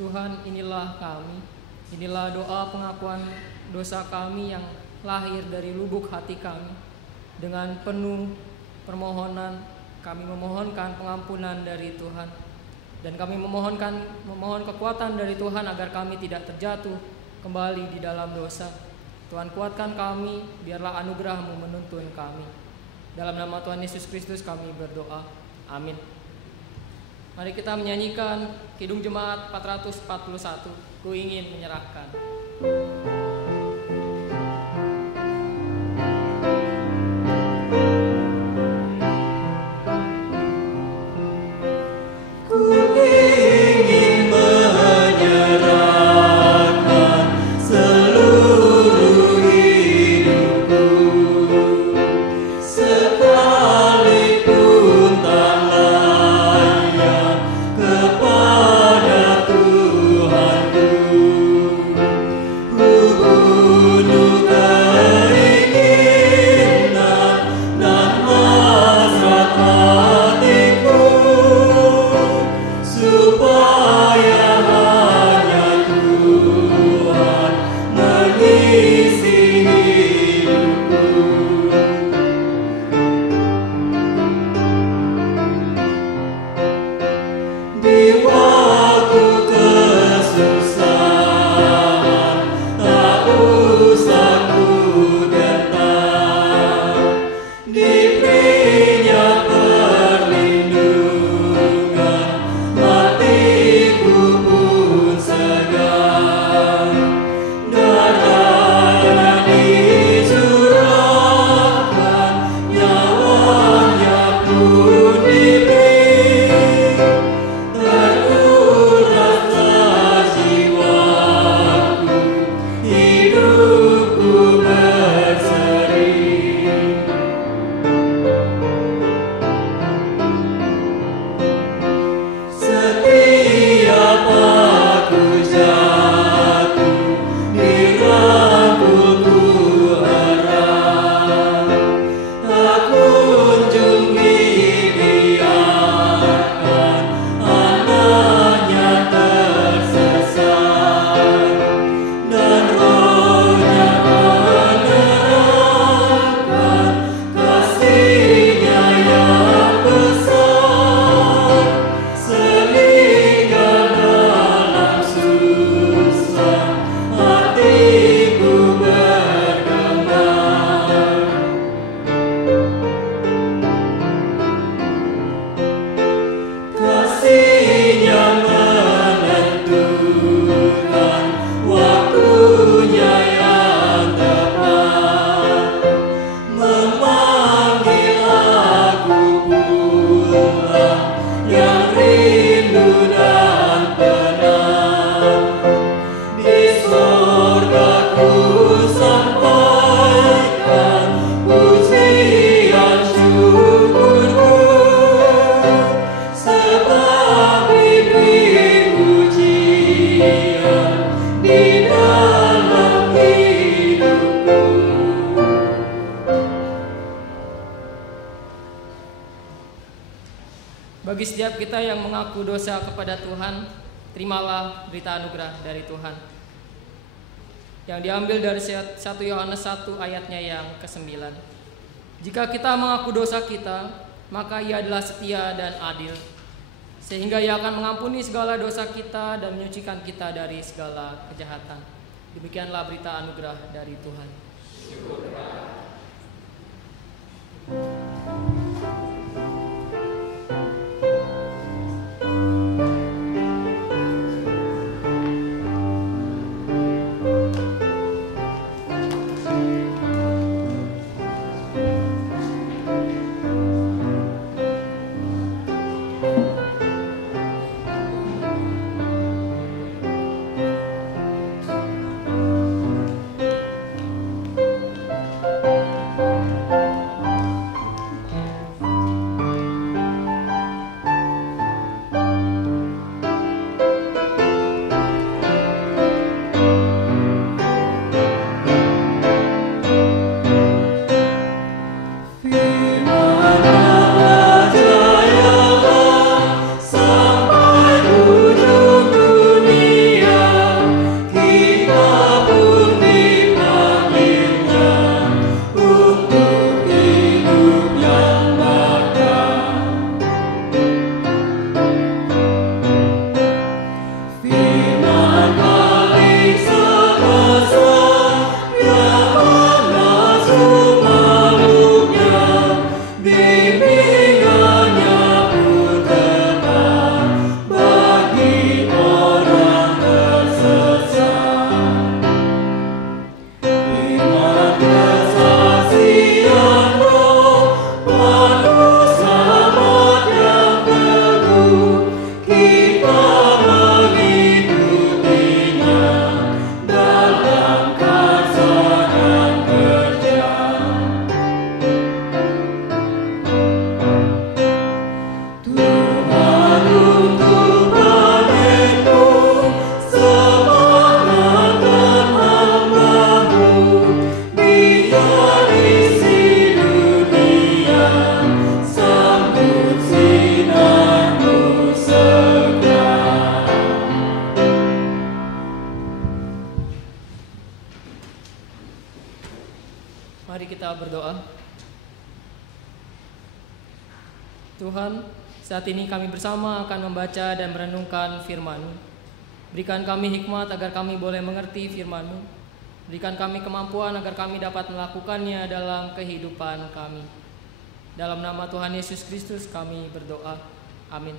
Tuhan, inilah kami. Inilah doa pengakuan dosa kami yang lahir dari lubuk hati kami. Dengan penuh permohonan, kami memohonkan pengampunan dari Tuhan. Dan kami memohon kekuatan dari Tuhan agar kami tidak terjatuh kembali di dalam dosa. Tuhan, kuatkan kami, biarlah anugerah-Mu menuntun kami. Dalam nama Tuhan Yesus Kristus kami berdoa. Amin. Mari kita menyanyikan Kidung Jemaat 441, Ku Ingin Menyerahkan. Bagi setiap kita yang mengaku dosa kepada Tuhan, terimalah berita anugerah dari Tuhan yang diambil dari 1 Yohanes 1 ayatnya yang ke-9. Jika kita mengaku dosa kita, maka Ia adalah setia dan adil, sehingga Ia akan mengampuni segala dosa kita dan menyucikan kita dari segala kejahatan. Demikianlah berita anugerah dari Tuhan. kita berdoa. Tuhan, saat ini kami bersama akan membaca dan merenungkan firman-Mu. Berikan kami hikmat agar kami boleh mengerti firman-Mu. Berikan kami kemampuan agar kami dapat melakukannya dalam kehidupan kami. Dalam nama Tuhan Yesus Kristus kami berdoa. Amin.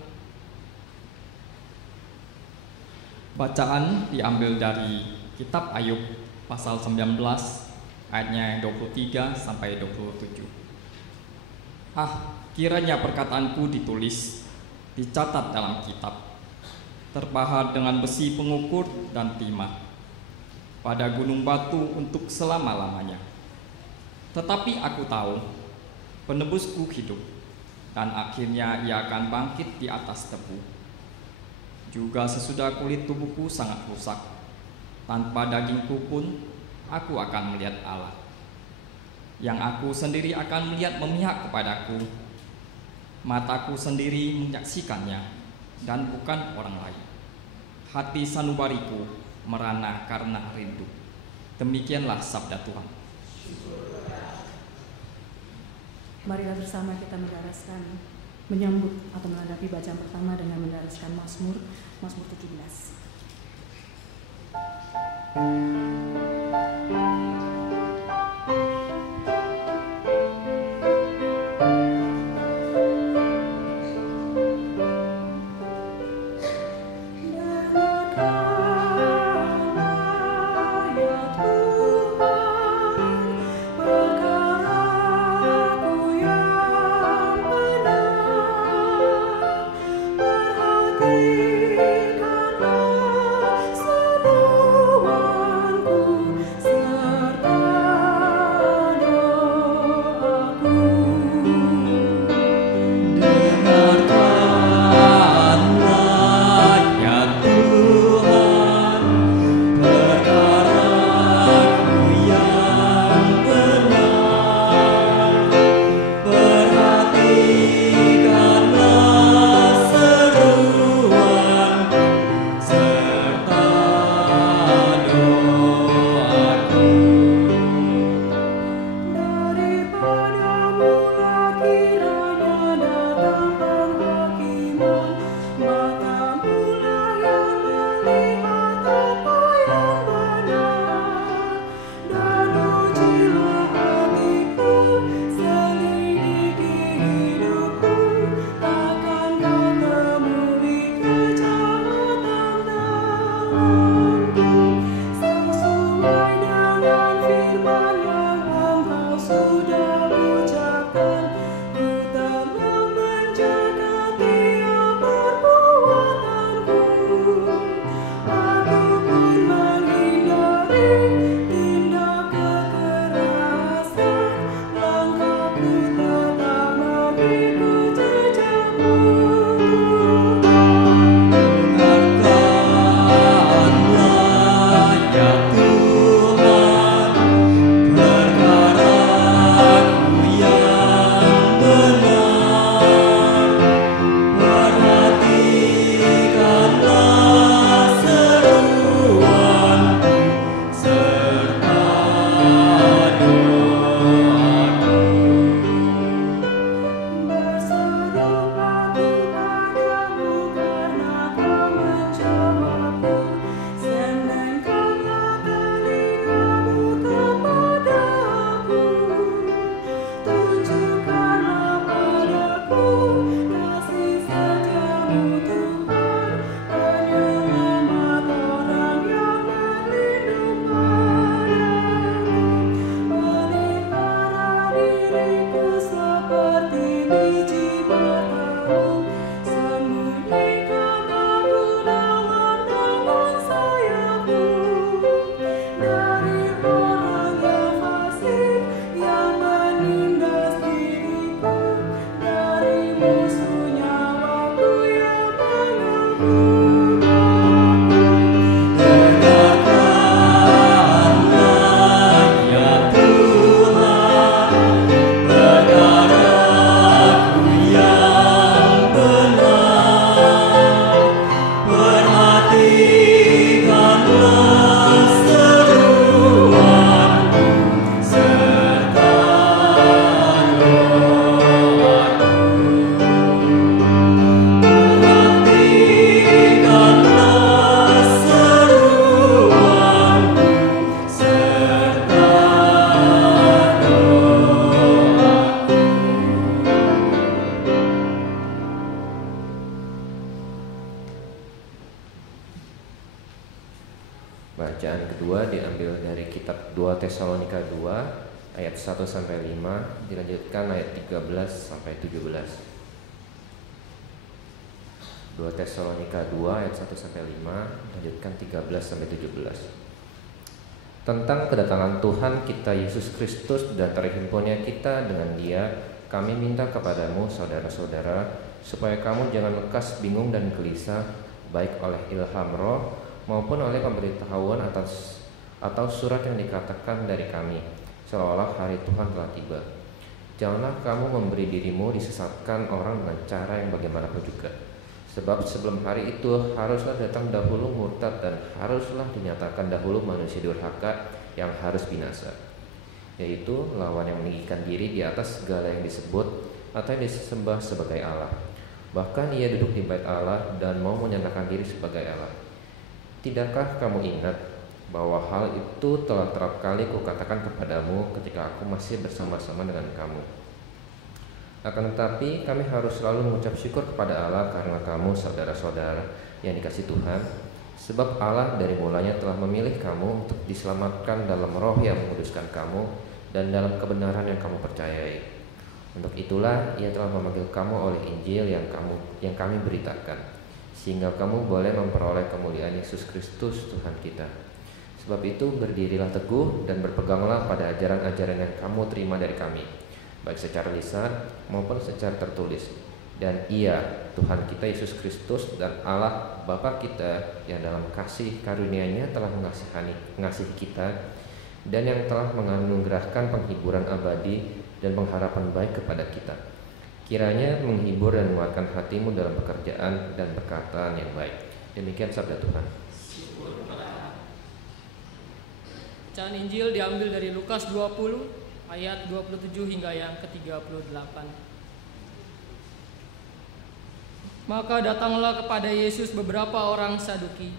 Bacaan diambil dari Kitab Ayub pasal 19 ayatnya 23 sampai 27. Kiranya perkataanku ditulis, dicatat dalam kitab, terpahat dengan besi pengukur dan timah, pada gunung batu untuk selama-lamanya. Tetapi aku tahu, penebusku hidup, dan akhirnya ia akan bangkit di atas tebu. Juga sesudah kulit tubuhku sangat rusak, tanpa dagingku pun aku akan melihat Allah. Yang aku sendiri akan melihat memihak kepadaku. Mataku sendiri menyaksikannya, dan bukan orang lain. Hati sanubariku merana karena rindu. Demikianlah sabda Tuhan. Marilah bersama kita menyambut atau menghadapi bacaan pertama dengan mendaraskan Mazmur 17. Perhatikanlah seruanku. Bacaan kedua diambil dari kitab 2 Tesalonika 2 ayat 1 sampai 5, dilanjutkan ayat 13 sampai 17. 2 Tesalonika 2 ayat 1 sampai 5, lanjutkan 13 sampai 17. Tentang kedatangan Tuhan kita Yesus Kristus dan terhimpunnya kita dengan Dia, kami minta kepadamu saudara-saudara, supaya kamu jangan lekas bingung dan gelisah, baik oleh ilham roh maupun oleh pemberitahuan atau surat yang dikatakan dari kami, seolah hari Tuhan telah tiba. Janganlah kamu memberi dirimu disesatkan orang dengan cara yang bagaimanapun juga. Sebab sebelum hari itu haruslah datang dahulu murtad dan haruslah dinyatakan dahulu manusia durhaka yang harus binasa, yaitu lawan yang meninggikan diri di atas segala yang disebut atau yang disembah sebagai Allah. Bahkan ia duduk di bait Allah dan mau menyatakan diri sebagai Allah. Tidakkah kamu ingat bahwa hal itu telah terap kali kukatakan kepadamu ketika aku masih bersama-sama dengan kamu? Akan tetapi kami harus selalu mengucap syukur kepada Allah karena kamu saudara-saudara yang dikasihi Tuhan, sebab Allah dari mulanya telah memilih kamu untuk diselamatkan dalam roh yang menguduskan kamu dan dalam kebenaran yang kamu percayai. Untuk itulah Ia telah memanggil kamu oleh Injil yang kami beritakan, sehingga kamu boleh memperoleh kemuliaan Yesus Kristus Tuhan kita. Sebab itu berdirilah teguh dan berpeganglah pada ajaran-ajaran yang kamu terima dari kami, baik secara lisan maupun secara tertulis. Dan Ia, Tuhan kita Yesus Kristus dan Allah Bapa kita yang dalam kasih karunia-Nya telah mengasihi kita dan yang telah menganugerahkan penghiburan abadi dan pengharapan baik kepada kita. Kiranya menghibur dan menguatkan hatimu dalam pekerjaan dan perkataan yang baik. Demikian sabda Tuhan. Bacaan Injil diambil dari Lukas 20 ayat 27 hingga yang ke-38. Maka datanglah kepada Yesus beberapa orang Saduki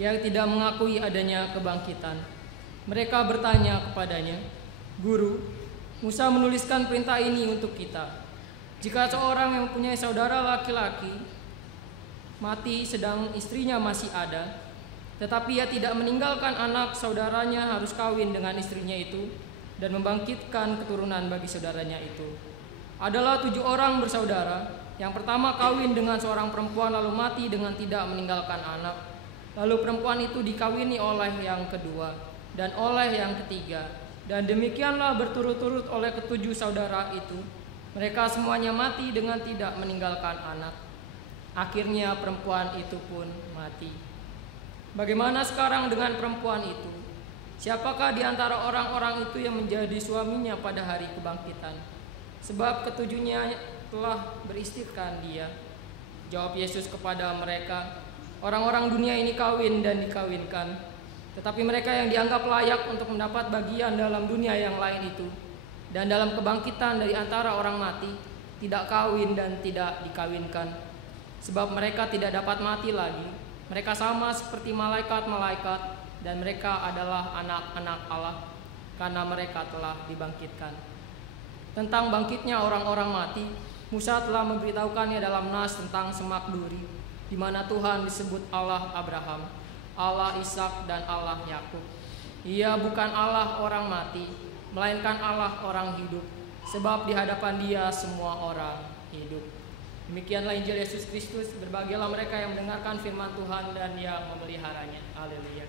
yang tidak mengakui adanya kebangkitan. Mereka bertanya kepadanya, "Guru, Musa menuliskan perintah ini untuk kita. Jika seorang yang mempunyai saudara laki-laki mati sedang istrinya masih ada, tetapi ia tidak meninggalkan anak, saudaranya harus kawin dengan istrinya itu dan membangkitkan keturunan bagi saudaranya itu. Adalah 7 orang bersaudara. Yang pertama kawin dengan seorang perempuan lalu mati dengan tidak meninggalkan anak. Lalu perempuan itu dikawini oleh yang kedua dan oleh yang ketiga. Dan demikianlah berturut-turut oleh ke-7 saudara itu. Mereka semuanya mati dengan tidak meninggalkan anak. Akhirnya perempuan itu pun mati. Bagaimana sekarang dengan perempuan itu? Siapakah di antara orang-orang itu yang menjadi suaminya pada hari kebangkitan? Sebab ke-7-nya telah beristrikan dia." Jawab Yesus kepada mereka, "Orang-orang dunia ini kawin dan dikawinkan. Tetapi mereka yang dianggap layak untuk mendapat bagian dalam dunia yang lain itu dan dalam kebangkitan dari antara orang mati tidak kawin dan tidak dikawinkan. Sebab mereka tidak dapat mati lagi. Mereka sama seperti malaikat-malaikat dan mereka adalah anak-anak Allah karena mereka telah dibangkitkan." Tentang bangkitnya orang-orang mati, Musa telah memberitahukannya dalam Nas tentang semak duri, di mana Tuhan disebut Allah Abraham, Allah Ishak dan Allah Yakub. Ia bukan Allah orang mati, melainkan Allah orang hidup, sebab di hadapan Dia semua orang hidup. Demikianlah Injil Yesus Kristus. Berbahagialah mereka yang mendengarkan firman Tuhan dan yang memeliharanya. Haleluya.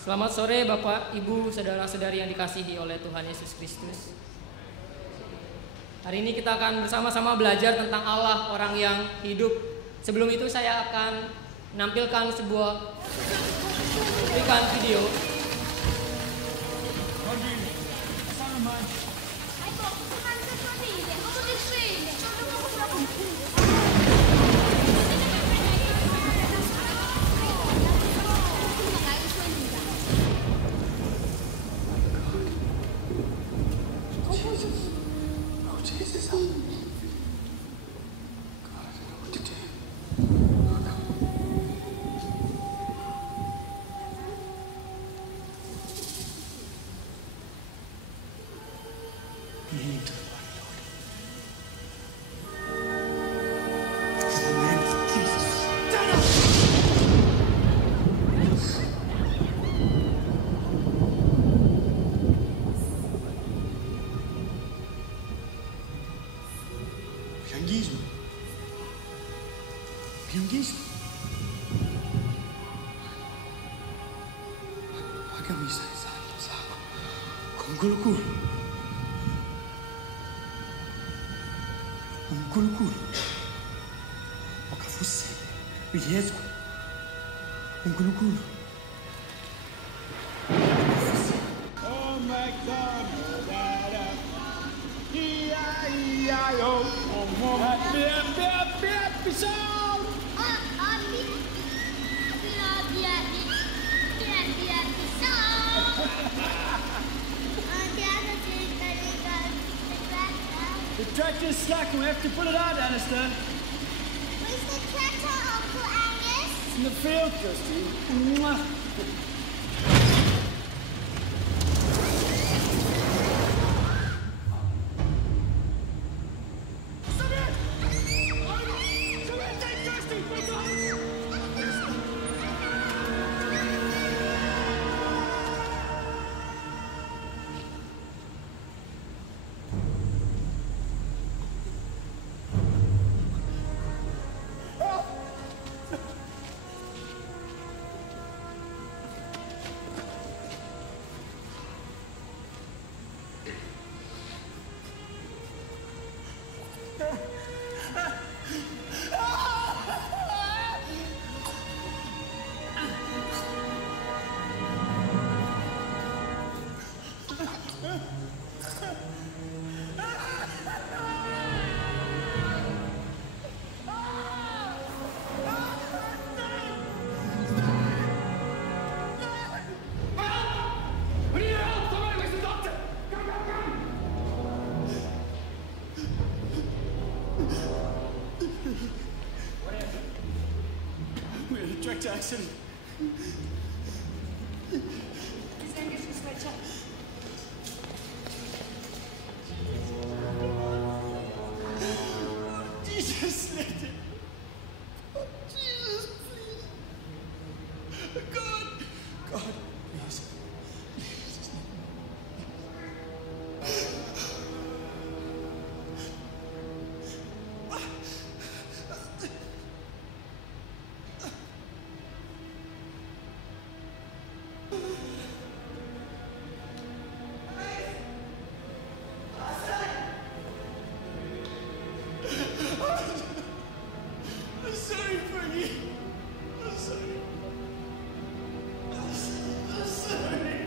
Selamat sore Bapak, Ibu, saudara-saudari yang dikasihi oleh Tuhan Yesus Kristus. Hari ini kita akan bersama-sama belajar tentang Allah, orang yang hidup. Sebelum itu saya akan menampilkan sebuah cuplikan video. Biungis. Pagkamisa sa ako. Kumkulukul. Kumkulukul. Pakafuse. Bilhesco. Kumkulukul. Oh my God. Ia-ia-yo. Biar pisau. Biar pisau. The tractor's stuck. We have to pull it out, Alistair. Where's the tractor, Uncle Angus? It's in the field, Kirsty. Mwah. We had a tractor accident. Jesus, let it. Oh, Jesus, please. God, please. I'm sorry, Fergie. I'm sorry. I'm sorry.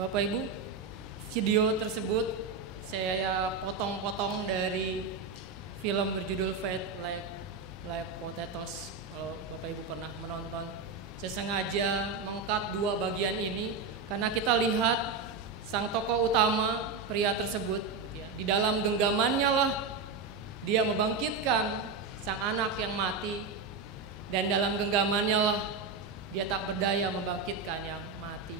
Bapak Ibu, video tersebut saya potong-potong dari film berjudul Fate Like Potatoes. Kalau Bapak Ibu pernah menonton, saya sengaja mengkat dua bagian ini karena kita lihat sang tokoh utama, pria tersebut, ya, di dalam genggamannya lah dia membangkitkan sang anak yang mati, dan dalam genggamannya lah dia tak berdaya membangkitkan yang mati.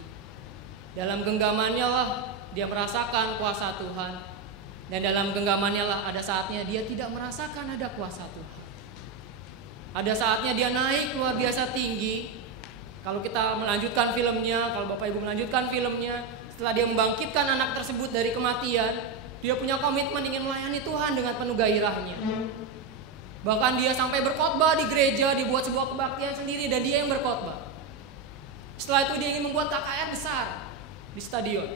Dalam genggamannya lah dia merasakan kuasa Tuhan, dan dalam genggamannya lah ada saatnya dia tidak merasakan ada kuasa Tuhan. Ada saatnya dia naik luar biasa tinggi. Kalau kita melanjutkan filmnya, kalau Bapak Ibu melanjutkan filmnya, setelah dia membangkitkan anak tersebut dari kematian, dia punya komitmen ingin melayani Tuhan dengan penuh gairahnya. Bahkan dia sampai berkhotbah di gereja, dibuat sebuah kebaktian sendiri dan dia yang berkhotbah. Setelah itu dia ingin membuat KKR besar di stadion.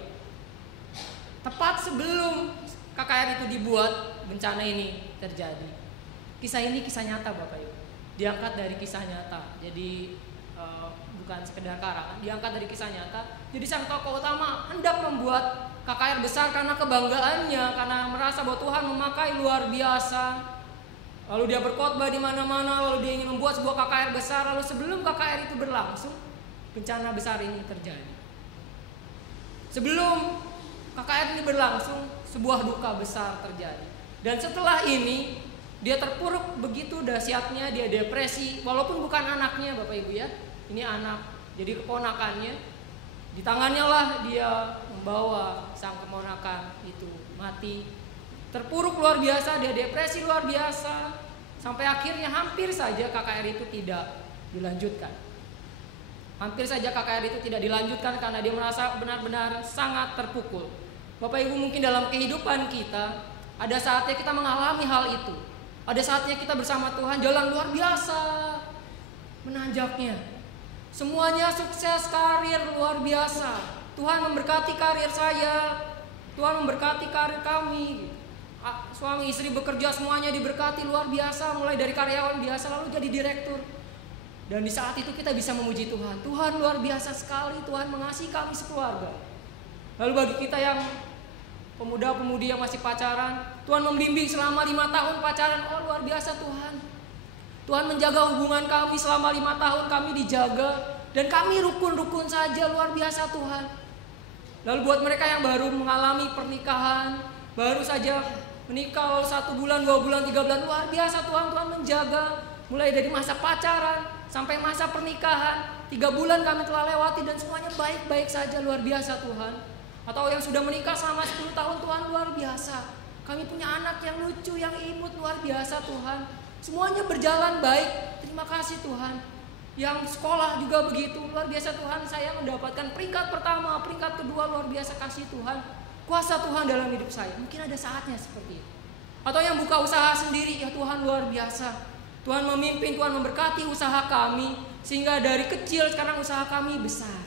Tepat sebelum KKR itu dibuat, bencana ini terjadi. Kisah ini kisah nyata Bapak Ibu. Diangkat dari kisah nyata. Jadi bukan sekedar karangan, diangkat dari kisah nyata. Jadi sang tokoh utama hendak membuat KKR besar karena kebanggaannya, karena merasa bahwa Tuhan memakai luar biasa. Lalu dia berkhotbah di mana-mana, lalu dia ingin membuat sebuah KKR besar. Lalu sebelum KKR itu berlangsung, bencana besar ini terjadi. Sebelum KKR ini berlangsung, sebuah duka besar terjadi. Dan setelah ini dia terpuruk begitu dahsyatnya, dia depresi, walaupun bukan anaknya Bapak Ibu ya, ini anak, jadi keponakannya. Di tangannya lah dia membawa sang keponakan itu mati. Terpuruk luar biasa, dia depresi luar biasa, sampai akhirnya hampir saja KKR itu tidak dilanjutkan. Hampir saja KKR itu tidak dilanjutkan karena dia merasa benar-benar sangat terpukul. Bapak Ibu, mungkin dalam kehidupan kita ada saatnya kita mengalami hal itu. Ada saatnya kita bersama Tuhan jalan luar biasa menanjaknya. Semuanya sukses, karir luar biasa. Tuhan memberkati karir saya, Tuhan memberkati karir kami. Suami istri bekerja semuanya diberkati luar biasa, mulai dari karyawan biasa lalu jadi direktur. Dan di saat itu kita bisa memuji Tuhan. Tuhan luar biasa sekali, Tuhan mengasihi kami sekeluarga. Lalu bagi kita yang pemuda-pemudi yang masih pacaran, Tuhan membimbing selama 5 tahun pacaran. Oh luar biasa Tuhan. Tuhan menjaga hubungan kami selama 5 tahun, kami dijaga. Dan kami rukun-rukun saja, luar biasa Tuhan. Lalu buat mereka yang baru mengalami pernikahan, baru saja menikah lalu 1 bulan, 2 bulan, 3 bulan, luar biasa Tuhan. Tuhan menjaga mulai dari masa pacaran sampai masa pernikahan. 3 bulan kami telah lewati dan semuanya baik-baik saja, luar biasa Tuhan. Atau yang sudah menikah selama 10 tahun, Tuhan luar biasa. Kami punya anak yang lucu, yang imut, luar biasa Tuhan. Semuanya berjalan baik, terima kasih Tuhan. Yang sekolah juga begitu, luar biasa Tuhan. Saya mendapatkan peringkat pertama, peringkat kedua, luar biasa kasih Tuhan. Kuasa Tuhan dalam hidup saya. Mungkin ada saatnya seperti itu. Atau yang buka usaha sendiri, ya Tuhan luar biasa. Tuhan memimpin, Tuhan memberkati usaha kami, sehingga dari kecil sekarang usaha kami besar.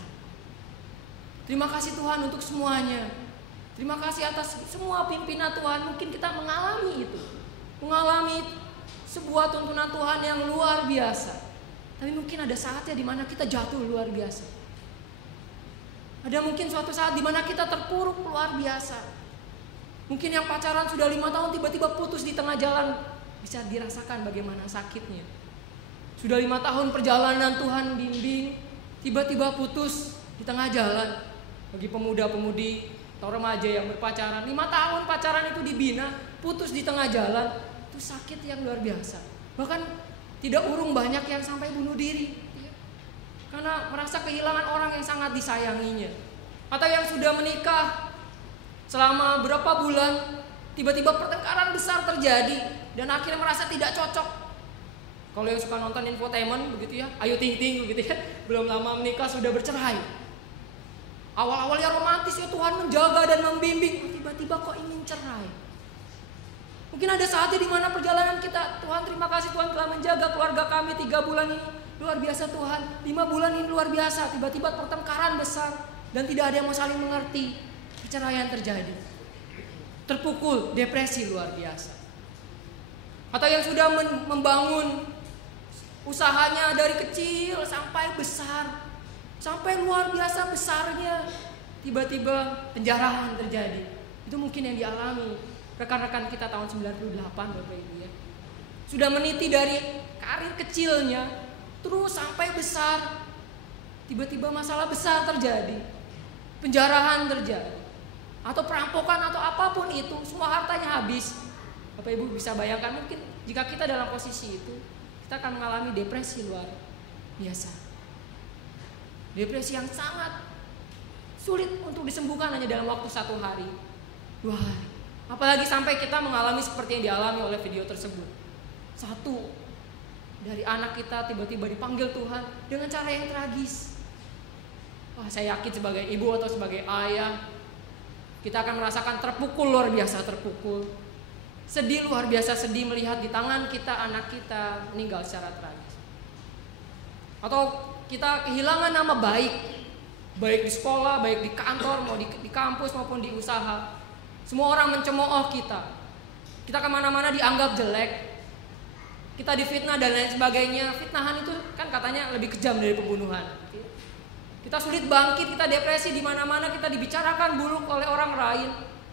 Terima kasih Tuhan untuk semuanya. Terima kasih atas semua pimpinan Tuhan. Mungkin kita mengalami itu, mengalami sebuah tuntunan Tuhan yang luar biasa. Tapi mungkin ada saatnya di mana kita jatuh luar biasa. Ada mungkin suatu saat di mana kita terpuruk luar biasa. Mungkin yang pacaran sudah 5 tahun tiba-tiba putus di tengah jalan. Bisa dirasakan bagaimana sakitnya. Sudah 5 tahun perjalanan Tuhan bimbing, tiba-tiba putus di tengah jalan. Bagi pemuda-pemudi atau remaja yang berpacaran, 5 tahun pacaran itu dibina, putus di tengah jalan. Itu sakit yang luar biasa. Bahkan tidak urung banyak yang sampai bunuh diri. Karena merasa kehilangan orang yang sangat disayanginya. Atau yang sudah menikah selama berapa bulan, tiba-tiba pertengkaran besar terjadi dan akhirnya merasa tidak cocok. Kalau yang suka nonton infotainment begitu ya, Ayu Ting Ting begitu ya, belum lama menikah sudah bercerai. Awal-awalnya romantis ya, Tuhan menjaga dan membimbing, tiba-tiba kok ingin cerai. Mungkin ada saatnya di mana perjalanan kita, Tuhan terima kasih Tuhan telah menjaga keluarga kami 3 bulan ini. Luar biasa Tuhan, 5 bulan ini luar biasa. Tiba-tiba pertengkaran besar dan tidak ada yang mau saling mengerti. Perceraian terjadi. Terpukul, depresi luar biasa. Atau yang sudah membangun usahanya dari kecil sampai besar, sampai luar biasa besarnya, tiba-tiba penjarahan terjadi. Itu mungkin yang dialami rekan-rekan kita tahun 98 Bapak Ibu ya. Sudah meniti dari karir kecilnya terus sampai besar, tiba-tiba masalah besar terjadi, penjarahan terjadi, atau perampokan atau apapun itu, semua hartanya habis. Bapak Ibu bisa bayangkan mungkin jika kita dalam posisi itu, kita akan mengalami depresi luar biasa. Depresi yang sangat sulit untuk disembuhkan hanya dalam waktu 1 hari, 2 hari. Apalagi sampai kita mengalami seperti yang dialami oleh video tersebut. 1 dari anak kita tiba-tiba dipanggil Tuhan dengan cara yang tragis. Wah, saya yakin sebagai ibu atau sebagai ayah, kita akan merasakan terpukul luar biasa, terpukul. Sedih luar biasa, sedih melihat di tangan kita anak kita meninggal secara tragis. Atau kita kehilangan nama baik, baik di sekolah, baik di kantor, mau di kampus maupun di usaha. Semua orang mencemooh kita. Kita kemana-mana dianggap jelek. Kita difitnah dan lain sebagainya. Fitnahan itu kan katanya lebih kejam dari pembunuhan. Kita sulit bangkit, kita depresi di mana-mana, kita dibicarakan buruk oleh orang lain,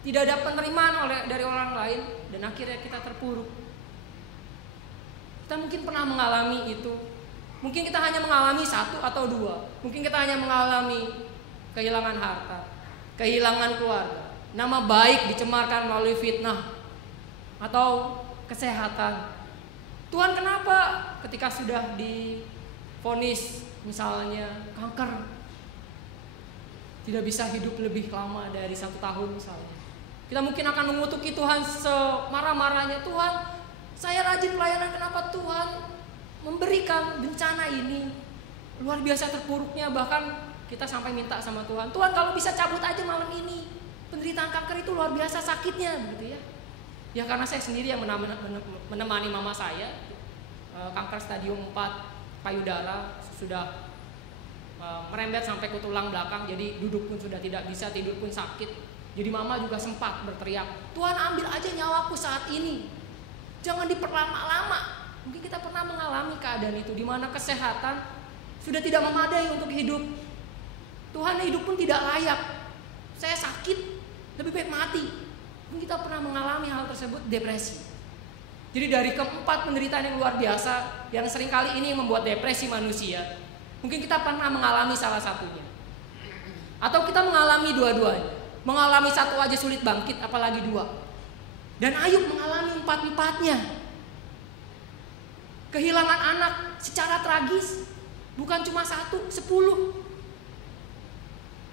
tidak ada penerimaan dari orang lain, dan akhirnya kita terpuruk. Kita mungkin pernah mengalami itu. Mungkin kita hanya mengalami 1 atau 2. Mungkin kita hanya mengalami kehilangan harta, kehilangan keluarga, nama baik dicemarkan melalui fitnah. atau kesehatan. Tuhan, kenapa ketika sudah divonis misalnya kanker tidak bisa hidup lebih lama dari 1 tahun misalnya. Kita mungkin akan mengutuki Tuhan semarah-marahnya. Tuhan, saya rajin pelayanan, kenapa Tuhan memberikan bencana ini? Luar biasa terpuruknya, bahkan kita sampai minta sama Tuhan, Tuhan kalau bisa cabut aja malam ini. Penderitaan kanker itu luar biasa sakitnya, begitu ya. Ya karena saya sendiri yang menemani mama saya, kanker stadium 4 payudara, sudah merembet sampai ke tulang belakang, jadi duduk pun sudah tidak bisa, tidur pun sakit. Jadi mama juga sempat berteriak, Tuhan ambil aja nyawaku saat ini, jangan diperlama-lama. Mungkin kita pernah mengalami keadaan itu, di mana kesehatan sudah tidak memadai untuk hidup. Tuhan, hidup pun tidak layak, saya sakit, lebih baik mati. Mungkin kita pernah mengalami hal tersebut, depresi. Jadi dari keempat penderitaan yang luar biasa, yang seringkali ini membuat depresi manusia, mungkin kita pernah mengalami salah satunya, atau kita mengalami dua-duanya. Mengalami satu aja sulit bangkit, apalagi dua. Dan Ayub mengalami 4-empatnya. Kehilangan anak secara tragis, bukan cuma 1, 10.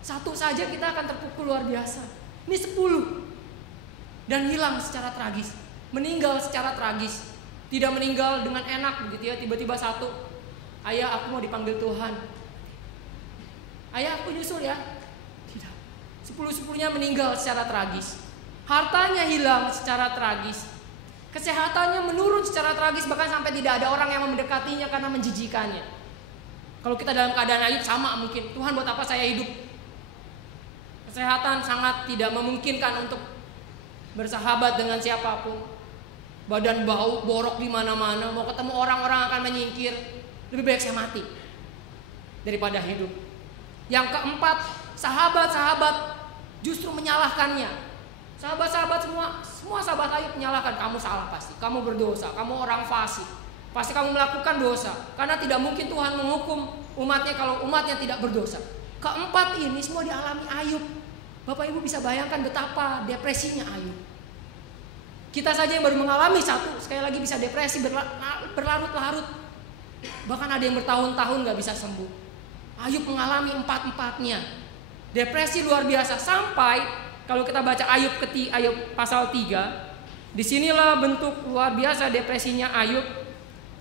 Satu saja kita akan terpukul luar biasa. Ini 10. Dan hilang secara tragis, meninggal secara tragis. Tidak meninggal dengan enak begitu ya, tiba-tiba 1, ayah aku mau dipanggil Tuhan, ayah aku nyusul ya. Tidak, 10-10nya meninggal secara tragis. Hartanya hilang secara tragis, kesehatannya menurun secara tragis, bahkan sampai tidak ada orang yang mendekatinya karena menjijikannya. Kalau kita dalam keadaan Ayub sama mungkin, Tuhan buat apa saya hidup? Kesehatan sangat tidak memungkinkan untuk bersahabat dengan siapapun. Badan bau, borok di mana-mana, mau ketemu orang-orang akan menyingkir. Lebih baik saya mati daripada hidup. Yang keempat, sahabat-sahabat justru menyalahkannya. Sahabat-sahabat semua sahabat Ayub menyalahkan, kamu salah pasti, kamu berdosa, kamu orang fasik, pasti kamu melakukan dosa. Karena tidak mungkin Tuhan menghukum umatnya kalau umatnya tidak berdosa. Keempat ini semua dialami Ayub. Bapak Ibu bisa bayangkan betapa depresinya Ayub. Kita saja yang baru mengalami 1, sekali lagi bisa depresi berlarut-larut. Bahkan ada yang bertahun-tahun gak bisa sembuh. Ayub mengalami 4-empatnya. Depresi luar biasa, sampai kalau kita baca Ayub pasal 3, disinilah bentuk luar biasa depresinya Ayub.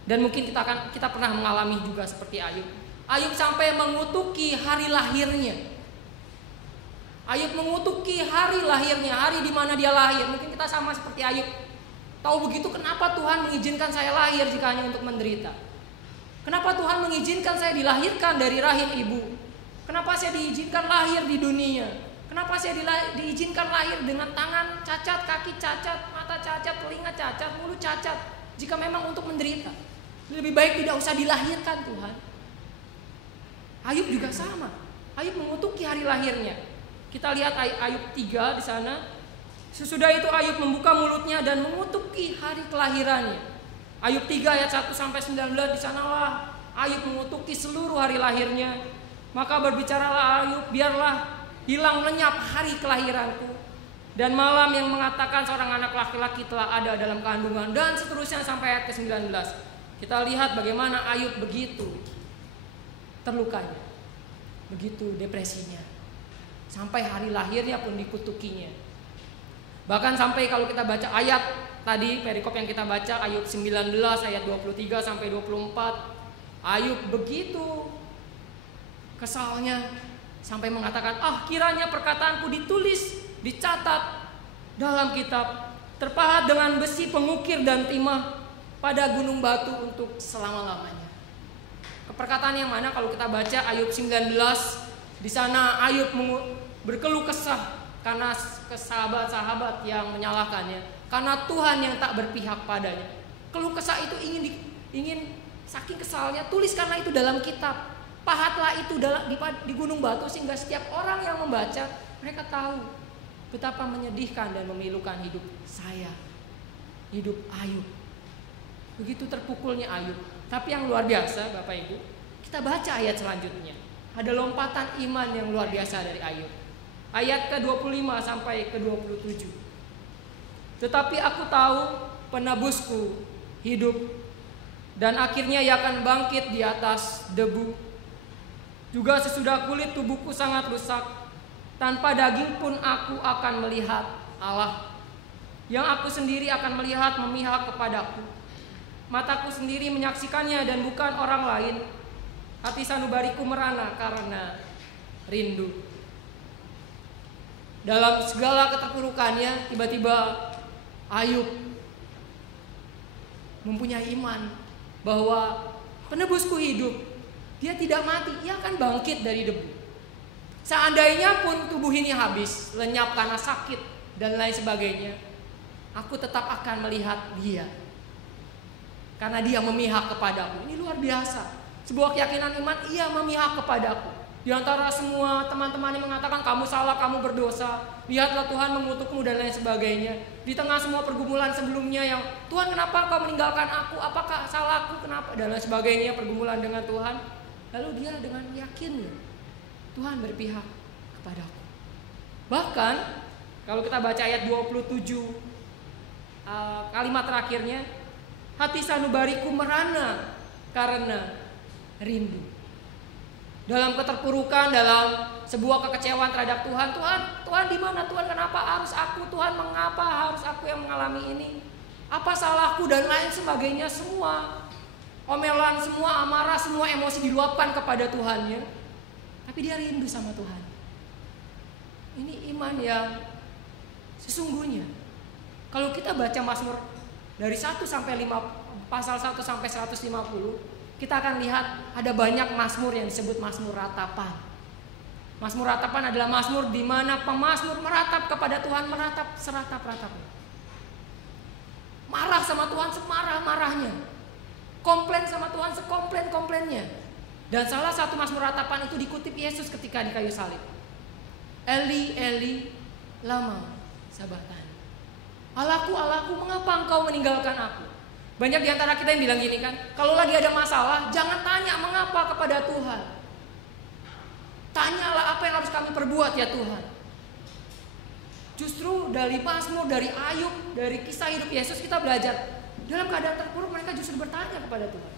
Dan mungkin kita pernah mengalami juga seperti Ayub. Ayub sampai mengutuki hari lahirnya. Ayub mengutuki hari lahirnya, hari di mana dia lahir. Mungkin kita sama seperti Ayub. Tahu begitu, kenapa Tuhan mengizinkan saya lahir jika hanya untuk menderita? Kenapa Tuhan mengizinkan saya dilahirkan dari rahim ibu? Kenapa saya diizinkan lahir di dunia? Kenapa saya diizinkan lahir dengan tangan cacat, kaki cacat, mata cacat, telinga cacat, mulut cacat? Jika memang untuk menderita, lebih baik tidak usah dilahirkan Tuhan. Ayub juga sama. Ayub mengutuki hari lahirnya. Kita lihat Ayub 3 di sana. Sesudah itu Ayub membuka mulutnya dan mengutuki hari kelahirannya. Ayub 3 ayat 1 sampai 19, di sanalah Ayub mengutuki seluruh hari lahirnya. Maka berbicaralah Ayub, biarlah hilang lenyap hari kelahiranku, dan malam yang mengatakan seorang anak laki-laki telah ada dalam kandungan, dan seterusnya sampai ayat ke-19. Kita lihat bagaimana Ayub begitu terlukanya, begitu depresinya, sampai hari lahirnya pun dikutukinya. Bahkan sampai kalau kita baca ayat tadi, perikop yang kita baca, Ayub 19 ayat 23 sampai 24, Ayub begitu kesalnya sampai mengatakan, kiranya perkataanku ditulis, dicatat dalam kitab, terpahat dengan besi pengukir dan timah pada gunung batu untuk selama-lamanya. Perkataan yang mana kalau kita baca Ayub 19, di sana Ayub berkeluh kesah karena sahabat-sahabat yang menyalahkannya, karena Tuhan yang tak berpihak padanya. Keluh kesah itu ingin saking kesalnya, tuliskanlah itu dalam kitab, pahatlah itu di gunung batu, sehingga setiap orang yang membaca mereka tahu betapa menyedihkan dan memilukan hidup saya, hidup Ayub. Begitu terpukulnya Ayub. Tapi yang luar biasa Bapak Ibu, kita baca ayat selanjutnya. Ada lompatan iman yang luar biasa dari Ayub. Ayat ke-25 sampai ke-27. Tetapi aku tahu penebusku hidup, dan akhirnya ia akan bangkit di atas debu. Juga sesudah kulit tubuhku sangat rusak, tanpa daging pun aku akan melihat Allah, yang aku sendiri akan melihat memihak kepadaku. Mataku sendiri menyaksikannya dan bukan orang lain. Hati sanubariku merana karena rindu. Dalam segala keterpurukannya, tiba-tiba Ayub mempunyai iman bahwa penebusku hidup. Dia tidak mati, ia akan bangkit dari debu. Seandainya pun tubuh ini habis, lenyap karena sakit dan lain sebagainya, aku tetap akan melihat dia, karena dia memihak kepadaku. Ini luar biasa. Sebuah keyakinan iman, ia memihak kepadaku. Di antara semua teman-teman yang mengatakan kamu salah, kamu berdosa, lihatlah Tuhan mengutukmu dan lain sebagainya. Di tengah semua pergumulan sebelumnya yang Tuhan, kenapa kau meninggalkan aku? Apakah salahku? Kenapa? Dan lain sebagainya, pergumulan dengan Tuhan. Lalu dia dengan yakinnya, Tuhan berpihak kepadaku. Bahkan kalau kita baca ayat 27, kalimat terakhirnya, hati sanubariku merana karena rindu. Dalam keterpurukan, dalam sebuah kekecewaan terhadap Tuhan, Tuhan di mana? Tuhan, kenapa harus aku? Tuhan, mengapa harus aku yang mengalami ini? Apa salahku dan lain sebagainya. Semua omelan, semua amarah, semua emosi diluapkan kepada Tuhannya. Tapi dia rindu sama Tuhan. Ini iman yang sesungguhnya. Kalau kita baca Mazmur dari 1 sampai 5, pasal 1 sampai 150, kita akan lihat ada banyak mazmur yang disebut mazmur ratapan. Mazmur ratapan adalah mazmur di mana pemazmur meratap kepada Tuhan, meratap seratap-ratapnya. Marah sama Tuhan semarah-marahnya. Komplain sama Tuhan sekomplain-komplainnya. Dan salah satu mazmur ratapan itu dikutip Yesus ketika di kayu salib. Eli, Eli, lama sabachthani. Allahku, Allahku, mengapa engkau meninggalkan aku? Banyak di antara kita yang bilang gini kan, kalau lagi ada masalah, jangan tanya mengapa kepada Tuhan. Tanyalah apa yang harus kami perbuat ya Tuhan. Justru dari Mazmur, dari Ayub, dari kisah hidup Yesus kita belajar. Dalam keadaan terpuruk mereka justru bertanya kepada Tuhan.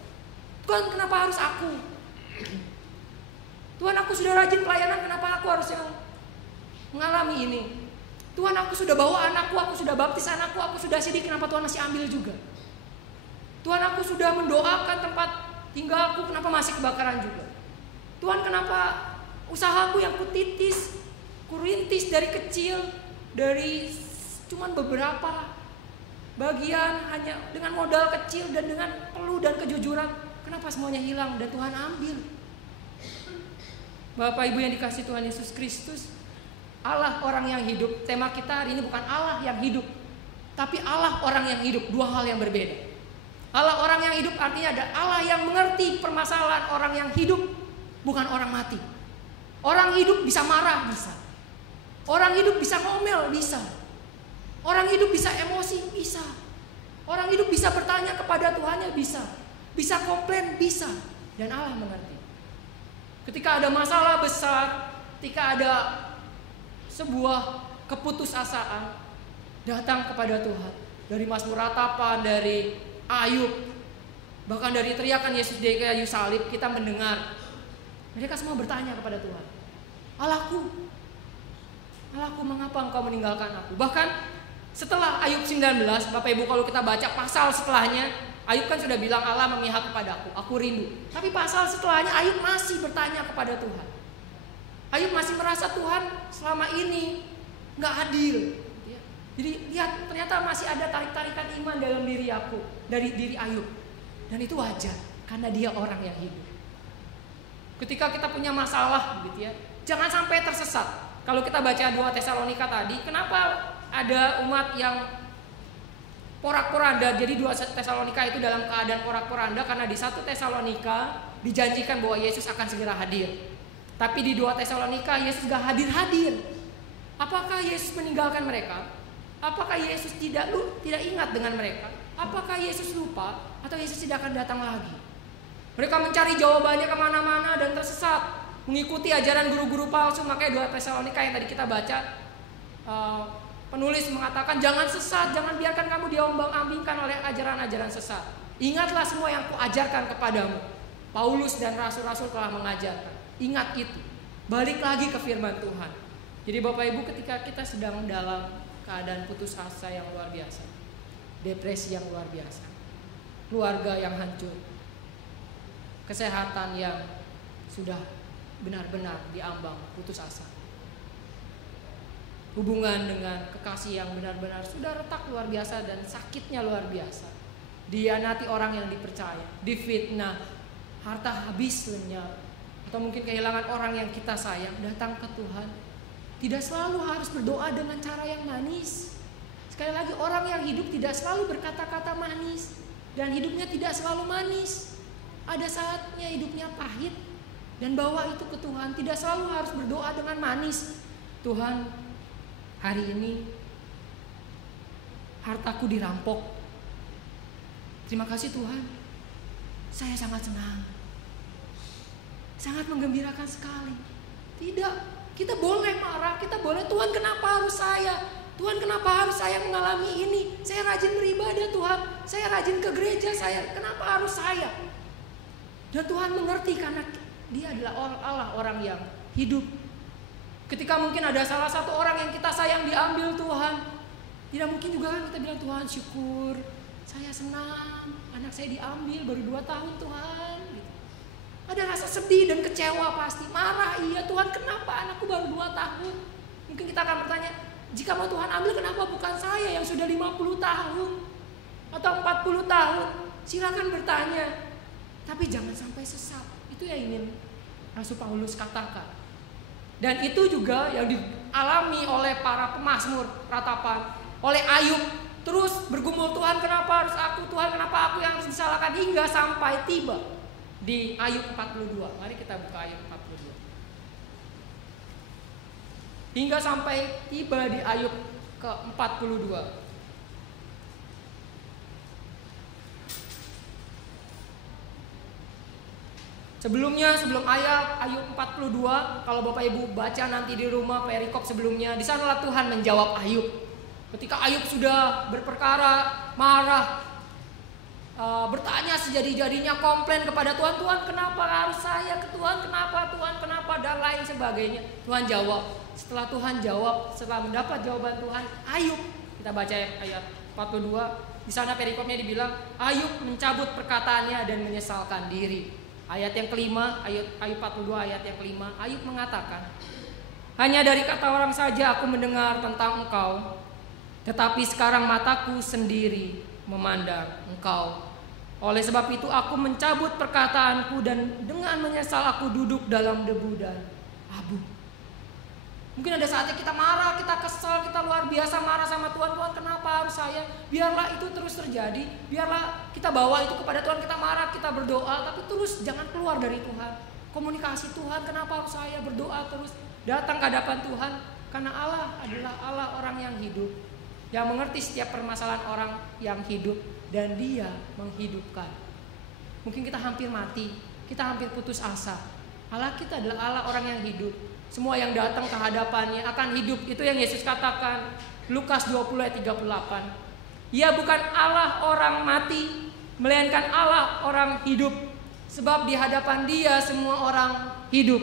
Tuhan, kenapa harus aku? Tuhan, aku sudah rajin pelayanan, kenapa aku harus yang mengalami ini? Tuhan, aku sudah bawa anakku, aku sudah baptis anakku, aku sudah sidik, kenapa Tuhan masih ambil juga? Tuhan, aku sudah mendoakan tempat tinggalku, kenapa masih kebakaran juga? Tuhan, kenapa usahaku yang kutitis, kurintis dari kecil, dari cuman beberapa bagian, hanya dengan modal kecil dan dengan peluh dan kejujuran, kenapa semuanya hilang dan Tuhan ambil? Bapak Ibu yang dikasihi Tuhan Yesus Kristus, Allah orang yang hidup. Tema kita hari ini bukan Allah yang hidup, tapi Allah orang yang hidup. Dua hal yang berbeda. Allah orang yang hidup artinya ada Allah yang mengerti permasalahan orang yang hidup, bukan orang mati. Orang hidup bisa marah, bisa. Orang hidup bisa ngomel, bisa. Orang hidup bisa emosi, bisa. Orang hidup bisa bertanya kepada Tuhannya, bisa. Bisa komplain, bisa. Dan Allah mengerti. Ketika ada masalah besar, ketika ada sebuah keputusasaan, datang kepada Tuhan. Dari mazmur ratapan, dari Ayub, bahkan dari teriakan Yesus di kayu salib, kita mendengar mereka semua bertanya kepada Tuhan, Allahku, Allahku, mengapa engkau meninggalkan aku? Bahkan setelah Ayub 19, Bapak Ibu kalau kita baca pasal setelahnya, Ayub kan sudah bilang Allah memihak kepadaku, aku rindu. Tapi pasal setelahnya Ayub masih bertanya kepada Tuhan. Ayub masih merasa Tuhan selama ini gak adil. Jadi lihat, ternyata masih ada tarik-tarikan iman dalam diri aku, dari diri Ayub. Dan itu wajar, karena dia orang yang hidup. Ketika kita punya masalah gitu ya, jangan sampai tersesat. Kalau kita baca 2 Tesalonika tadi, kenapa ada umat yang porak-poranda? Jadi 2 Tesalonika itu dalam keadaan porak-poranda karena di 1 Tesalonika dijanjikan bahwa Yesus akan segera hadir. Tapi di 2 Tesalonika Yesus gak hadir-hadir. Apakah Yesus meninggalkan mereka? Apakah Yesus tidak ingat dengan mereka? Apakah Yesus lupa? Atau Yesus tidak akan datang lagi? Mereka mencari jawabannya kemana-mana dan tersesat, mengikuti ajaran guru-guru palsu. Makanya 2 Tesalonika yang tadi kita baca, penulis mengatakan jangan sesat, jangan biarkan kamu diombang-ambingkan oleh ajaran-ajaran sesat. Ingatlah semua yang kuajarkan kepadamu. Paulus dan rasul-rasul telah mengajarkan. Ingat itu. Balik lagi ke firman Tuhan. Jadi Bapak Ibu, ketika kita sedang dalam keadaan putus asa yang luar biasa, depresi yang luar biasa, keluarga yang hancur, kesehatan yang sudah benar-benar diambang putus asa, hubungan dengan kekasih yang benar-benar sudah retak luar biasa dan sakitnya luar biasa, dihianati orang yang dipercaya, difitnah, harta habis lenyap, atau mungkin kehilangan orang yang kita sayang, datang ke Tuhan. Tidak selalu harus berdoa dengan cara yang manis. Sekali lagi, orang yang hidup tidak selalu berkata-kata manis, dan hidupnya tidak selalu manis. Ada saatnya hidupnya pahit, dan bawa itu ke Tuhan. Tidak selalu harus berdoa dengan manis. Tuhan, hari ini hartaku dirampok. Terima kasih Tuhan, saya sangat senang, sangat menggembirakan sekali. Tidak, kita boleh marah, kita boleh, Tuhan kenapa harus saya? Tuhan kenapa harus saya mengalami ini? Saya rajin beribadah Tuhan, saya rajin ke gereja, kenapa harus saya? Dan Tuhan mengerti karena Dia adalah Allah, orang yang hidup. Ketika mungkin ada salah satu orang yang kita sayang diambil Tuhan, tidak mungkin juga kan kita bilang Tuhan syukur, saya senang anak saya diambil baru 2 tahun Tuhan. Ada rasa sedih dan kecewa pasti, marah, iya Tuhan kenapa anakku baru 2 tahun. Mungkin kita akan bertanya, jika mau Tuhan ambil kenapa bukan saya yang sudah 50 tahun atau 40 tahun. Silakan bertanya, tapi jangan sampai sesat. Itu yang ingin Rasul Paulus katakan. Dan itu juga yang dialami oleh para pemazmur ratapan, oleh Ayub. Terus bergumul, Tuhan kenapa harus aku, Tuhan kenapa aku yang harus disalahkan, hingga sampai tiba di Ayub 42. Mari kita buka Ayub 42. Hingga sampai tiba di Ayub ke-42. Sebelum Ayub 42, kalau Bapak Ibu baca nanti di rumah perikop sebelumnya, di sanalah Tuhan menjawab Ayub. Ketika Ayub sudah berperkara, marah, bertanya sejadi-jadinya, komplain kepada Tuhan, Tuhan kenapa harus saya, ke Tuhan kenapa, dan lain sebagainya. Tuhan jawab. Setelah Tuhan jawab, setelah mendapat jawaban Tuhan, Ayub, kita baca ayat 42, di sana perikopnya dibilang, Ayub mencabut perkataannya dan menyesalkan diri. Ayat yang kelima, Ayub 42 ayat yang kelima, Ayub mengatakan, hanya dari kata orang saja aku mendengar tentang engkau, tetapi sekarang mataku sendiri memandang engkau. Oleh sebab itu aku mencabut perkataanku dan dengan menyesal aku duduk dalam debu dan abu. Mungkin ada saatnya kita marah, kita kesal, kita luar biasa marah sama Tuhan. Tuhan kenapa harus saya? Biarlah itu terus terjadi. Biarlah kita bawa itu kepada Tuhan. Kita marah, kita berdoa, tapi terus jangan keluar dari Tuhan. Komunikasi, Tuhan kenapa harus saya, berdoa terus. Datang ke hadapan Tuhan. Karena Allah adalah Allah orang yang hidup, yang mengerti setiap permasalahan orang yang hidup, dan Dia menghidupkan. Mungkin kita hampir mati, kita hampir putus asa. Allah kita adalah Allah orang yang hidup. Semua yang datang ke hadapannya akan hidup. Itu yang Yesus katakan Lukas 20 ayat 38. Ia bukan Allah orang mati, melainkan Allah orang hidup. Sebab di hadapan Dia semua orang hidup.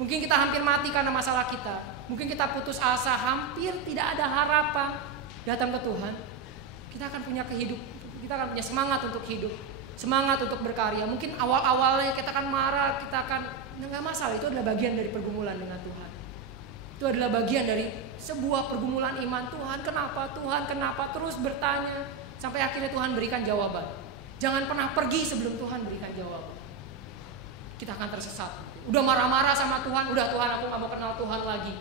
Mungkin kita hampir mati karena masalah kita. Mungkin kita putus asa, hampir tidak ada harapan. Datang ke Tuhan, kita akan punya kehidupan, kita akan punya semangat untuk hidup, semangat untuk berkarya. Mungkin awal-awalnya kita akan marah, kita akan, nggak masalah, itu adalah bagian dari pergumulan dengan Tuhan. Itu adalah bagian dari sebuah pergumulan iman. Tuhan kenapa, terus bertanya sampai akhirnya Tuhan berikan jawaban. Jangan pernah pergi sebelum Tuhan berikan jawaban. Kita akan tersesat. Udah marah-marah sama Tuhan, udah Tuhan aku nggak mau kenal Tuhan lagi.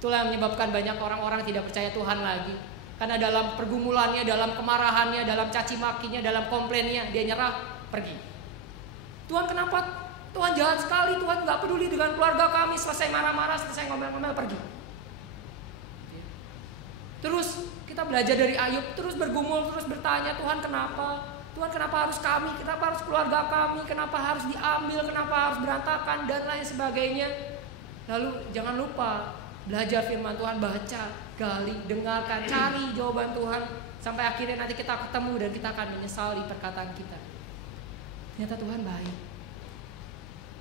Itulah yang menyebabkan banyak orang-orang tidak percaya Tuhan lagi. Karena dalam pergumulannya, dalam kemarahannya, dalam caci makinya, dalam komplainnya, dia nyerah, pergi. Tuhan kenapa? Tuhan jahat sekali, Tuhan gak peduli dengan keluarga kami. Selesai marah-marah, selesai ngomel-ngomel, pergi. Terus kita belajar dari Ayub, terus bergumul, terus bertanya, Tuhan kenapa? Tuhan kenapa harus kami? Kenapa harus keluarga kami? Kenapa harus diambil? Kenapa harus berantakan? Dan lain sebagainya. Lalu jangan lupa belajar firman Tuhan, baca. gali, dengarkan, cari jawaban Tuhan sampai akhirnya nanti kita ketemu dan kita akan menyesali perkataan kita. Ternyata Tuhan baik.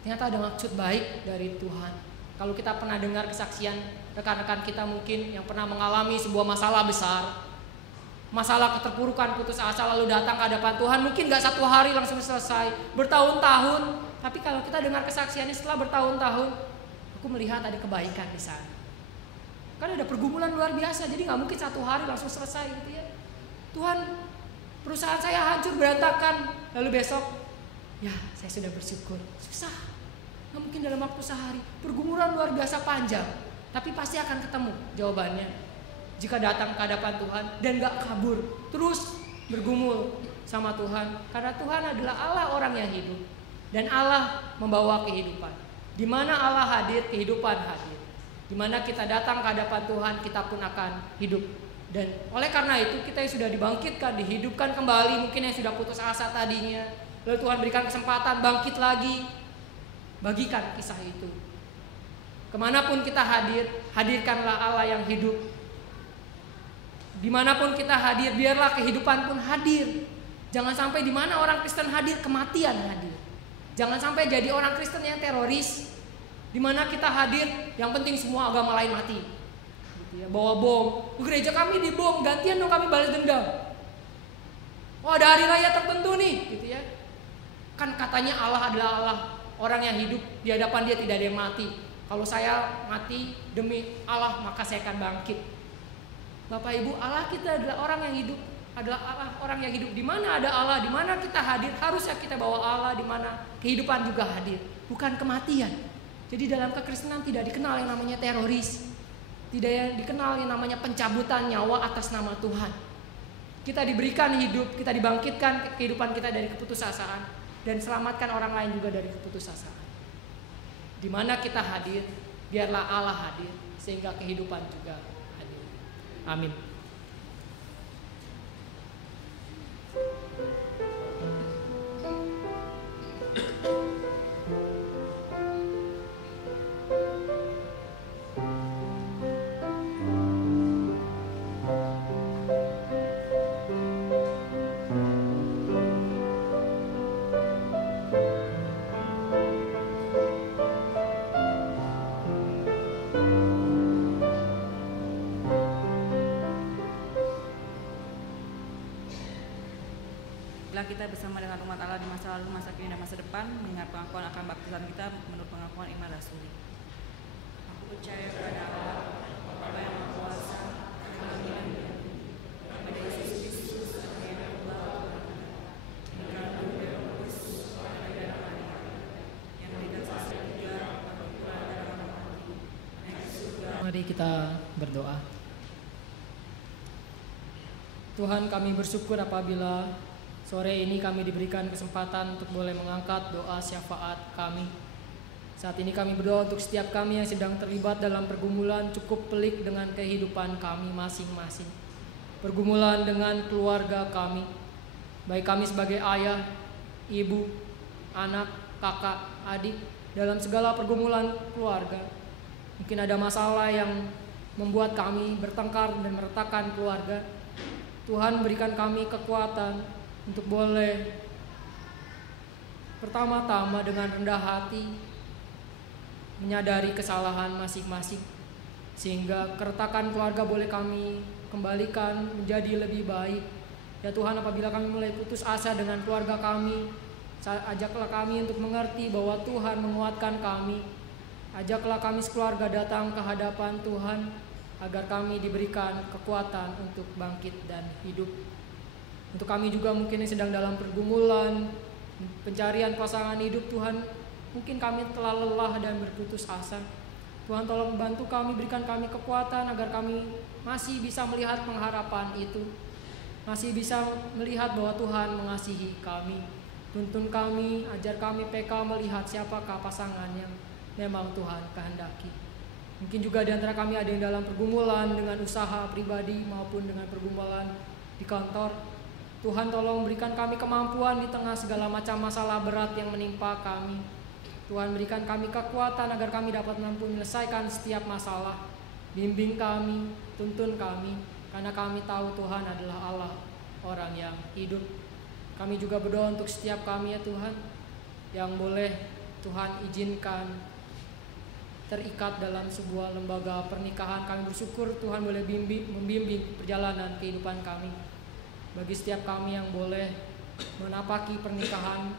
Ternyata ada maksud baik dari Tuhan. Kalau kita pernah dengar kesaksian rekan-rekan kita mungkin yang pernah mengalami sebuah masalah besar, masalah keterpurukan, putus asa, lalu datang ke hadapan Tuhan, mungkin gak 1 hari langsung selesai, bertahun-tahun. Tapi kalau kita dengar kesaksiannya setelah bertahun-tahun, aku melihat ada kebaikan di sana. Kan ada pergumulan luar biasa, jadi gak mungkin 1 hari langsung selesai gitu ya. Tuhan, perusahaan saya hancur berantakan, lalu besok, ya saya sudah bersyukur. Susah, gak mungkin dalam waktu sehari. Pergumulan luar biasa panjang, tapi pasti akan ketemu jawabannya jika datang ke hadapan Tuhan dan gak kabur, terus bergumul sama Tuhan. Karena Tuhan adalah Allah orang yang hidup dan Allah membawa kehidupan. Di mana Allah hadir, kehidupan hadir. Di mana kita datang ke hadapan Tuhan, kita pun akan hidup. Dan oleh karena itu kita yang sudah dibangkitkan, dihidupkan kembali, mungkin yang sudah putus asa tadinya, lalu Tuhan berikan kesempatan bangkit lagi, bagikan kisah itu. Kemanapun kita hadir, hadirkanlah Allah yang hidup. Dimanapun kita hadir, biarlah kehidupan pun hadir. Jangan sampai di mana orang Kristen hadir, kematian hadir. Jangan sampai jadi orang Kristen yang teroris, di mana kita hadir, yang penting semua agama lain mati. Gitu ya, bawa bom, gereja kami dibom, gantian dong kami balas dendam. Oh ada hari raya tertentu nih, gitu ya. Kan katanya Allah adalah Allah, orang yang hidup, di hadapan Dia tidak ada yang mati. Kalau saya mati demi Allah, maka saya akan bangkit. Bapak Ibu, Allah kita adalah orang yang hidup, adalah Allah orang yang hidup. Di mana ada Allah, di mana kita hadir, harusnya kita bawa Allah, di mana kehidupan juga hadir, bukan kematian. Jadi dalam kekristenan tidak dikenal yang namanya teroris, tidak dikenal yang namanya pencabutan nyawa atas nama Tuhan. Kita diberikan hidup, kita dibangkitkan kehidupan kita dari keputusasaan dan selamatkan orang lain juga dari keputusasaan. Di mana kita hadir, biarlah Allah hadir sehingga kehidupan juga hadir. Amin. Kita bersama dengan umat Allah di masa lalu, masa kini, dan masa depan, mengingat pengakuan akan baptisan kita menurut pengakuan iman rasuli. Aku percaya kepada Allah, Bapa yang Maha Kuasa, Tuhan kepada Yesus Kristus, yang Allah, yang dikandung dari Roh Kudus, dari darah Maria, yang dikasih juga perkumpulan darah orang mati, naik ke surga. Mari kita berdoa. Tuhan, kami bersyukur apabila sore ini kami diberikan kesempatan untuk boleh mengangkat doa syafaat kami. Saat ini kami berdoa untuk setiap kami yang sedang terlibat dalam pergumulan cukup pelik dengan kehidupan kami masing-masing. Pergumulan dengan keluarga kami, baik kami sebagai ayah, ibu, anak, kakak, adik, dalam segala pergumulan keluarga. Mungkin ada masalah yang membuat kami bertengkar dan meretakkan keluarga. Tuhan berikan kami kekuatan untuk boleh pertama-tama dengan rendah hati menyadari kesalahan masing-masing, sehingga keretakan keluarga boleh kami kembalikan menjadi lebih baik. Ya Tuhan, apabila kami mulai putus asa dengan keluarga kami, ajaklah kami untuk mengerti bahwa Tuhan menguatkan kami. Ajaklah kami sekeluarga datang ke hadapan Tuhan agar kami diberikan kekuatan untuk bangkit dan hidup. Untuk kami juga mungkin yang sedang dalam pergumulan pencarian pasangan hidup, Tuhan, mungkin kami telah lelah dan berputus asa. Tuhan, tolong bantu kami, berikan kami kekuatan agar kami masih bisa melihat pengharapan itu, masih bisa melihat bahwa Tuhan mengasihi kami. Tuntun kami, ajar kami PK melihat siapakah pasangan yang memang Tuhan kehendaki. Mungkin juga di antara kami ada yang dalam pergumulan dengan usaha pribadi maupun dengan pergumulan di kantor. Tuhan, tolong berikan kami kemampuan di tengah segala macam masalah berat yang menimpa kami. Tuhan, berikan kami kekuatan agar kami dapat mampu menyelesaikan setiap masalah bimbing kami, tuntun kami, karena kami tahu Tuhan adalah Allah, orang yang hidup. Kami juga berdoa untuk setiap kami ya Tuhan, yang boleh Tuhan izinkan terikat dalam sebuah lembaga pernikahan. Kami bersyukur Tuhan boleh membimbing perjalanan kehidupan kami. Bagi setiap kami yang boleh menapaki pernikahan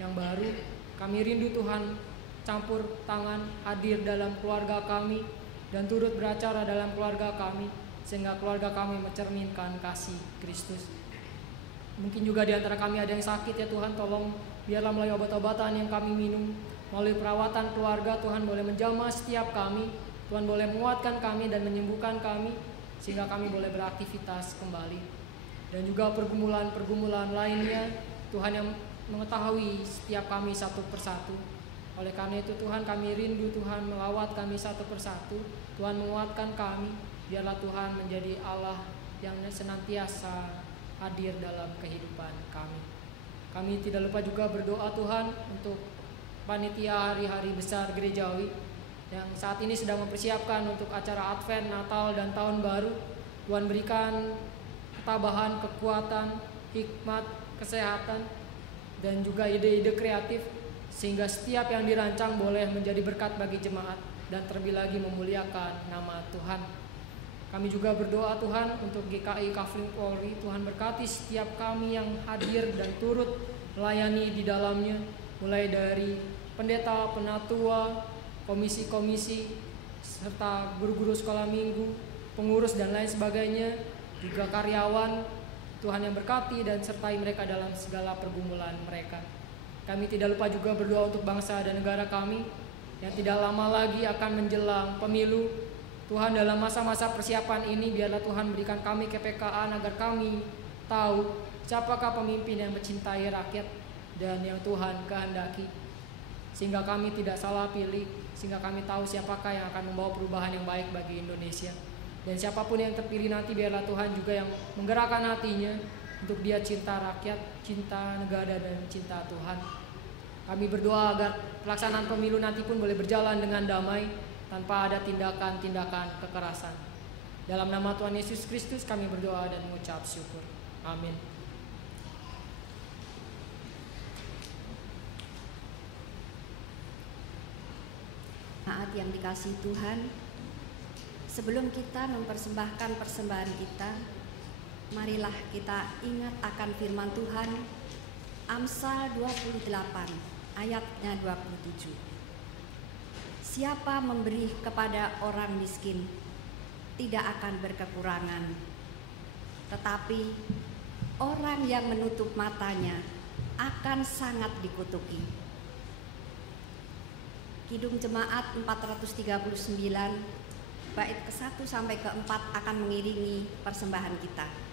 yang baru, kami rindu Tuhan campur tangan, hadir dalam keluarga kami, dan turut beracara dalam keluarga kami, sehingga keluarga kami mencerminkan kasih Kristus. Mungkin juga di antara kami ada yang sakit ya Tuhan, tolong biarlah melalui obat-obatan yang kami minum, melalui perawatan keluarga, Tuhan boleh menjamah setiap kami, Tuhan boleh menguatkan kami dan menyembuhkan kami, sehingga kami boleh beraktivitas kembali. Dan juga pergumulan-pergumulan lainnya, Tuhan yang mengetahui setiap kami satu persatu. Oleh karena itu Tuhan, kami rindu Tuhan melawat kami satu persatu, Tuhan menguatkan kami, biarlah Tuhan menjadi Allah yang senantiasa hadir dalam kehidupan kami. Kami tidak lupa juga berdoa Tuhan untuk panitia hari-hari besar gerejawi yang saat ini sedang mempersiapkan untuk acara Advent, Natal, dan Tahun Baru. Tuhan berikan ketabahan, kekuatan, hikmat, kesehatan, dan juga ide-ide kreatif, sehingga setiap yang dirancang boleh menjadi berkat bagi jemaat dan terlebih lagi memuliakan nama Tuhan. Kami juga berdoa Tuhan untuk GKI Kafling Polri, Tuhan berkati setiap kami yang hadir dan turut melayani di dalamnya, mulai dari pendeta, penatua, komisi-komisi, serta guru-guru sekolah minggu, pengurus dan lain sebagainya, juga karyawan. Tuhan yang berkati dan sertai mereka dalam segala pergumulan mereka. Kami tidak lupa juga berdoa untuk bangsa dan negara kami yang tidak lama lagi akan menjelang pemilu. Tuhan, dalam masa-masa persiapan ini biarlah Tuhan berikan kami kepekaan agar kami tahu siapakah pemimpin yang mencintai rakyat dan yang Tuhan kehendaki, sehingga kami tidak salah pilih, sehingga kami tahu siapakah yang akan membawa perubahan yang baik bagi Indonesia. Dan siapapun yang terpilih nanti biarlah Tuhan juga yang menggerakkan hatinya untuk dia cinta rakyat, cinta negara, dan cinta Tuhan. Kami berdoa agar pelaksanaan pemilu nanti pun boleh berjalan dengan damai, tanpa ada tindakan-tindakan kekerasan. Dalam nama Tuhan Yesus Kristus kami berdoa dan mengucap syukur. Amin. Jemaat yang dikasihi Tuhan, sebelum kita mempersembahkan persembahan kita, marilah kita ingat akan firman Tuhan, Amsal 28 ayatnya 27. Siapa memberi kepada orang miskin tidak akan berkekurangan, tetapi orang yang menutup matanya akan sangat dikutuki. Kidung Jemaat 439 bait ke-1 sampai ke-4 akan mengiringi persembahan kita.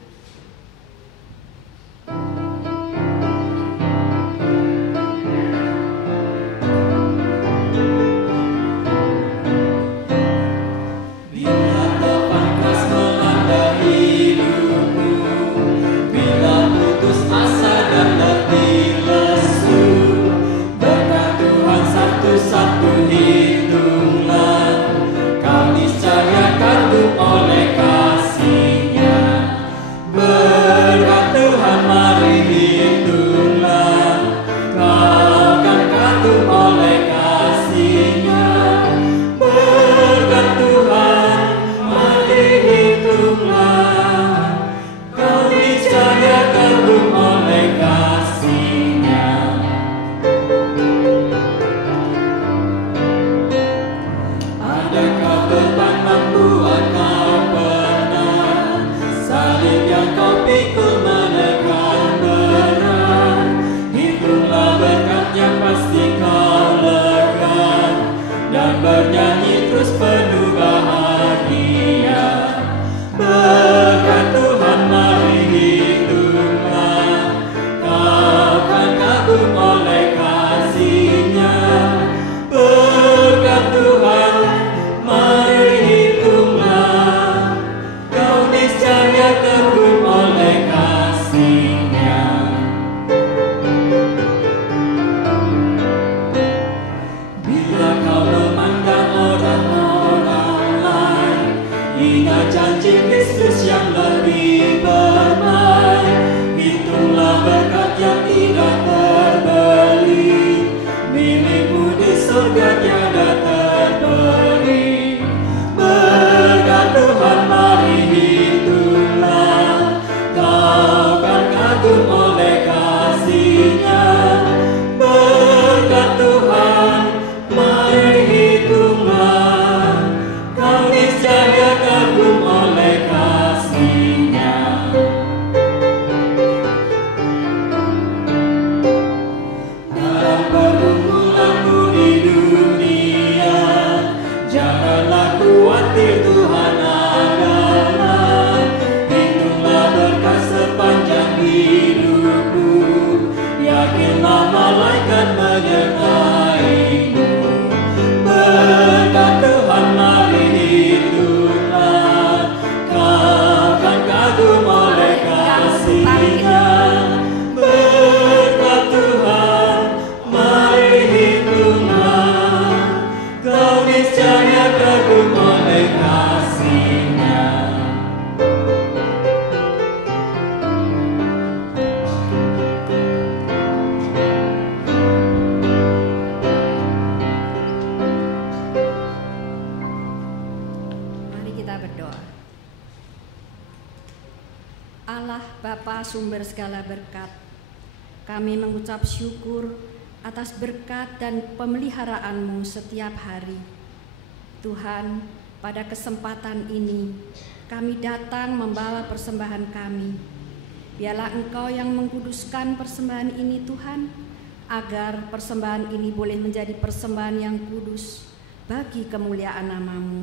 Kami niscaya kagum oleh kasih-Nya. Sumber segala berkat, kami mengucap syukur atas berkat dan pemeliharaanmu setiap hari. Tuhan, pada kesempatan ini kami datang membawa persembahan kami. Biarlah Engkau yang mengkuduskan persembahan ini Tuhan, agar persembahan ini boleh menjadi persembahan yang kudus bagi kemuliaan nama-Mu.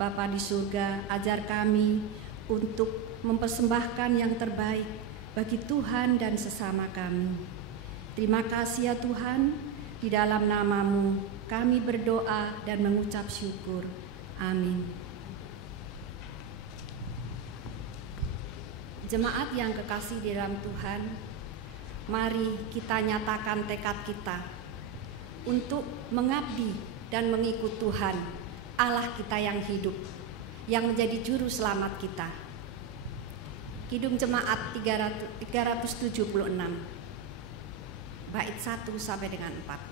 Bapa di surga, ajar kami untuk mempersembahkan yang terbaik bagi Tuhan dan sesama kami. Terima kasih ya Tuhan, di dalam nama-Mu kami berdoa dan mengucap syukur. Amin. Jemaat yang kekasih di dalam Tuhan, mari kita nyatakan tekad kita untuk mengabdi dan mengikut Tuhan, Allah kita yang hidup, yang menjadi juru selamat kita. Kidung Jemaat 376, bait 1 sampai dengan 4.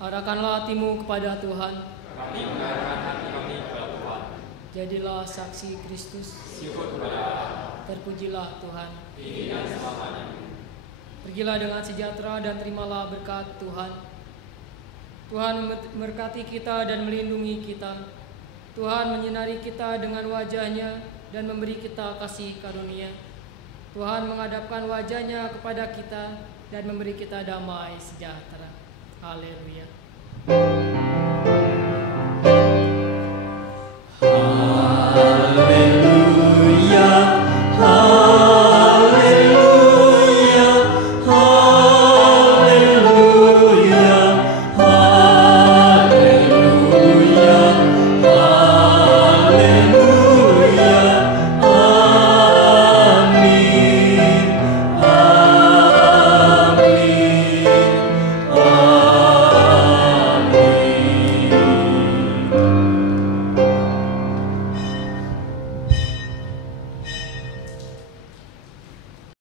Arahkanlah hatimu kepada Tuhan. Jadilah saksi Kristus. Terpujilah Tuhan. Pergilah dengan sejahtera dan terimalah berkat Tuhan. Tuhan memberkati kita dan melindungi kita. Tuhan menyinari kita dengan wajah-Nya dan memberi kita kasih karunia. Tuhan menghadapkan wajah-Nya kepada kita dan memberi kita damai sejahtera. Haleluya.